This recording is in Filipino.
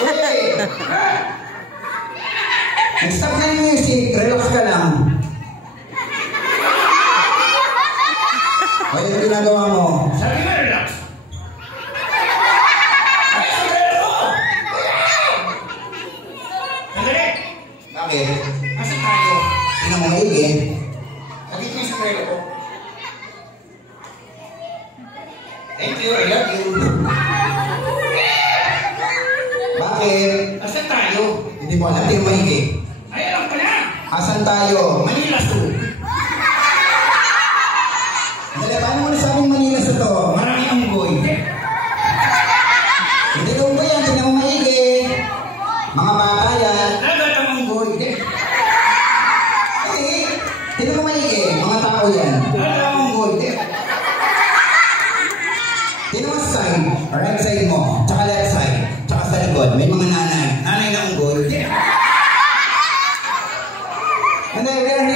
Okay. Nag-stop na yung music. Relax ka lang. Ano yung ginagawa mo? Sabi nga, relax. Ay, sombrero ko! Sandali! Bakit? Asan tayo? Tingnan mo maigi. Nandito yung sombrero ko. Thank you, I love you. Bakit? Asan tayo? Hindi mo alam, tingnan mo maigi. Ay, alam ko na! Asan tayo? Manila Zoo. Dali, paano mo nasabing Manila sa to? Maraming unggoy. Hindi ko ba yan? Tingnan mo maigi. Mga bata yan. Dagat ang unggoy. Hindi. Tingnan mo maigi. Mga tao yan. Dagat ang unggoy. Tingnan mo sa side. Right side mo. Tsaka left side. Tsaka sa likod. May mga nanay. Nanay na unggoy. Hindi,